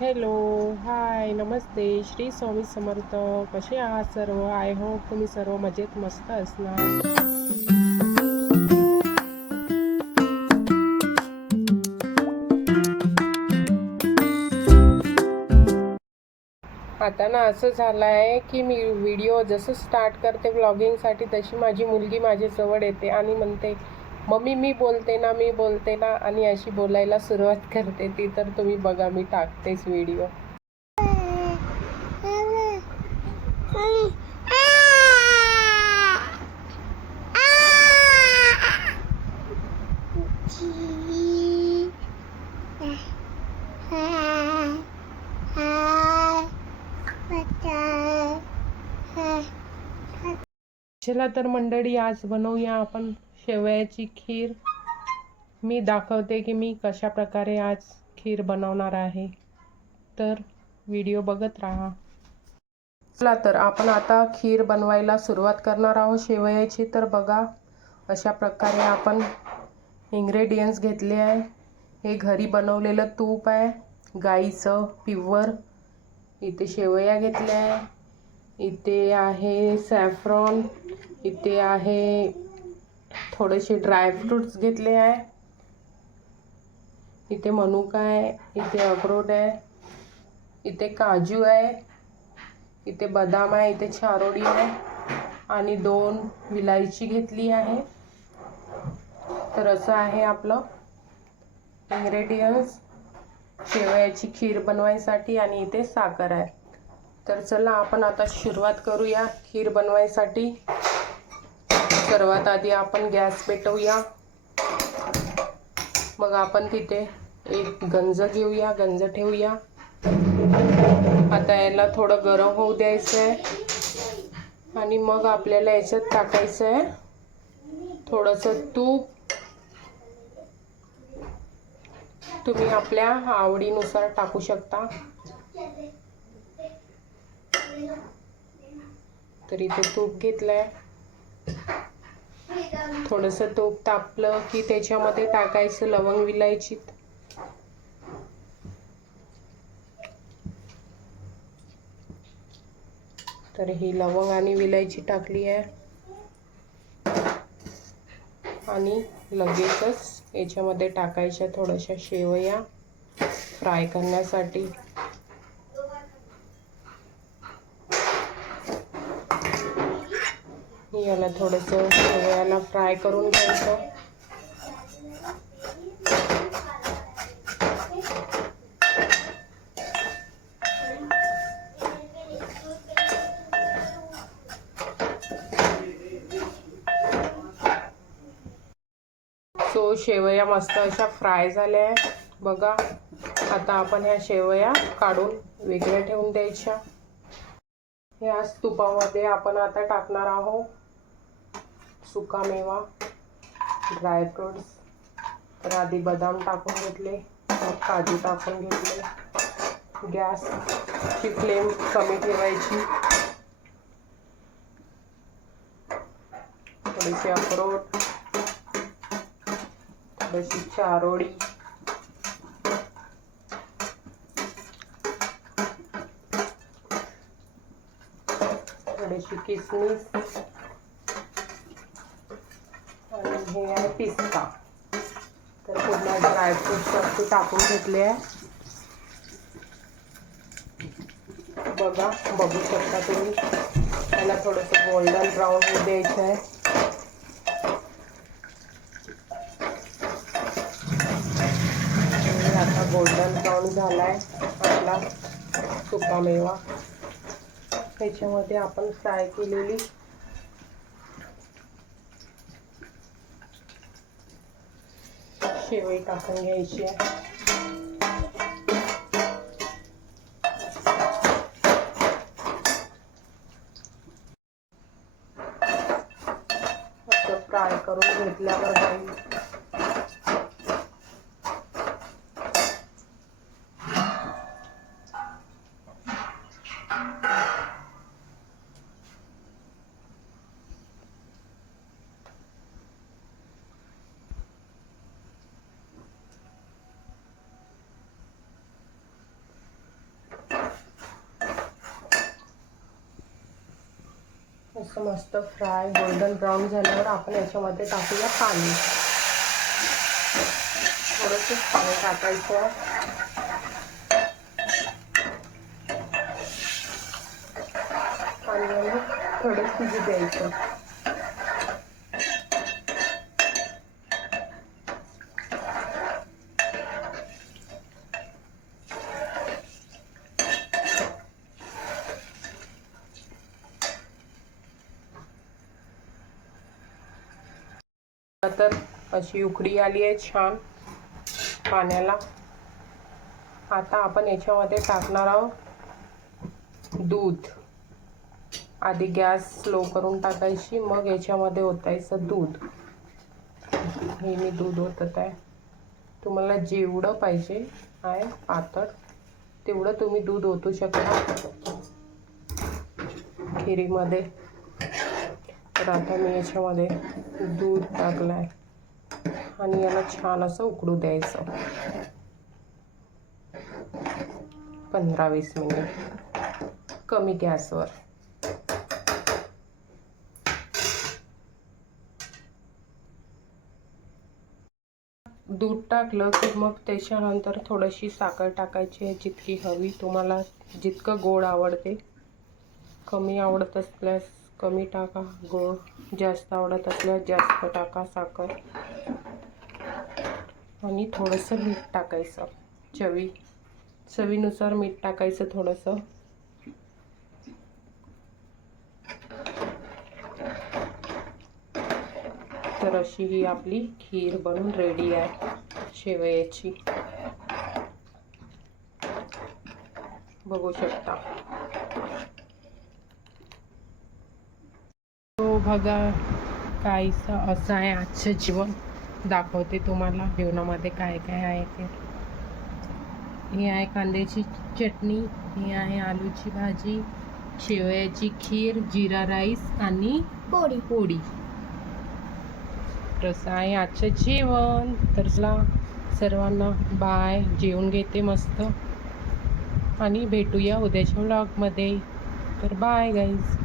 Hello, हाय, नमस्ते, श्री स्वामी समर्थ. कसे आहात सर्व? आय होप तुम्ही सर्व मजेत मस्त असणार. आता ना असं झालं आहे की मी व्हिडिओ जसं स्टार्ट करते व्लॉगिंगसाठी तशी माझी मुलगी माझ्या जवळ येते आणि म्हणते, मम्मी मी बोलते ना आणि अशी बोलायला सुरुवात करते ती. तर तुम्ही बघा, मी टाकतेच व्हिडिओ. चला तर मंडळी, आज बनवूया आपण शेवयाची खीर. मी दाखवते की मी कशा प्रकारे आज खीर बनवणार आहे, तर व्हिडिओ बघत राहा. चला तर आपण आता खीर बनवायला सुरुवात करणार आहोत शेवयाची. तर बघा, अशा प्रकारे आपण इंग्रेडियंट्स घेतले आहे. हे घरी बनवलेलं तूप आहे, गाईचं प्युअर. इथे शेवया घेतल्या आहे, इथे आहे सॅफ्रॉन, इथे आहे थोडेसे ड्रायफ्रूट्स घेतले आहे, इथे मनुका आहे, इथे अक्रोड आहे, इथे काजू आहे, इथे बदाम आहे, इथे चारोळी आहे आणि 2 विलायची घेतली आहे. तर असं आहे आपलं इंग्रेडियंट्स शेवयाची खीर बनवायसाठी. आणि इथे साखर आहे. तर चला आपण आता सुरुवात करूया खीर बनवायसाठी. सर्वात आधी आपण गॅस पेटवूया. मग आपण तिथे एक गंज घेऊया, गंज ठेवूया. आता याला थोडं गरम होऊ द्यायचं आहे आणि मग आपल्याला याच्यात टाकायचं आहे थोडंसं तूप. तुम्ही आपल्या आवडीनुसार टाकू शकता. तर इथे तूप घेतलंय. थोडंसं तूप तापलं की त्याच्यामध्ये टाकायचं लवंग विलायची. तर ही लवंग आणि विलायची टाकली आहे आणि लगेचच याच्यामध्ये टाकायच्या थोड्याशा शेवया फ्राय करण्यासाठी. याला थोडंसं शेवयाला फ्राय करून घ्यायचं. सो शेवया मस्त अशा फ्राय झाल्या आहे बघा. आता आपण ह्या शेवया काढून वेगळ्या ठेवून द्यायच्या. ह्या तुपामध्ये आपण आता टाकणार आहोत सुका मेवा, ड्रायफ्रुट्स. तर आधी बदाम टाकून घेतले, मग काजू टाकून घेतले. गॅसची फ्लेम कमी ठेवायची. थोडेसे अक्रोड, थोडीशी चारोळी, थोडीशी किसमिस आणि हे आहे पिस्ता. तर पूर्ण ड्रायफ्रूट्स टाकून घेतले आहे बघा. बघू शकता तुम्ही. त्याला थोडंसं गोल्डन ब्राऊन होऊ द्यायचं आहे. आता गोल्डन ब्राऊन झालाय आपला सुका मेवा. त्याच्यामध्ये आपण फ्राय केलेली शेवई टाकून घ्यायची आहे. असं फ्राय करून घेतल्यावर जाईल. थोडंसं मस्त फ्राय गोल्डन ब्राऊन झाल्यावर आपण याच्यामध्ये टाकूया पाणी. थोडंसं पाणी टाकायचं. आणि थोडं शिजू द्यायचं. तर अशी उकळी आली आहे छान पाण्याला. आता आपण याच्यामध्ये टाकणार आहोत दूध. आधी गॅस स्लो करून टाकायची, मग याच्यामध्ये ओतायचं दूध. हे मी दूध ओतत आहे. तुम्हाला जेवढं पाहिजे आहे पातळ तेवढं तुम्ही दूध ओतू शकता खिरीमध्ये. तर आता मी याच्यामध्ये दूध टाकलं आहे आणि याला छान असं उकळू द्यायचं 15-20 मिनिट कमी गॅसवर. दूध टाकलं की मग त्याच्यानंतर थोडीशी साखर टाकायची आहे, जितकी हवी तुम्हाला. जितकं गोड आवडते. कमी आवडत असल्यास कमी टाका गोड, जास्त आवडत असल्यास जास्त टाका साखर. आणि थोडंसं मीठ टाकायचं. चवीनुसार मीठ टाकायचं थोडंसं. तर अशी ही आपली खीर बनून रेडी आहे शेवयाची. बघू शकता. तो बघा काहीसं असं आहे आजचं जेवण. दाखवते तुम्हाला जेवणामध्ये काय काय आहे ते. ही आहे कांद्याची चटणी, ही आहे आलूची भाजी, शेवयाची खीर, जिरा राईस आणि पोळी. तसं आहे आजचं जेवण. तर चला सर्वांना बाय. जेवून घेते मस्त आणि भेटूया उद्याच्या व्लॉगमध्ये. तर बाय गाईज.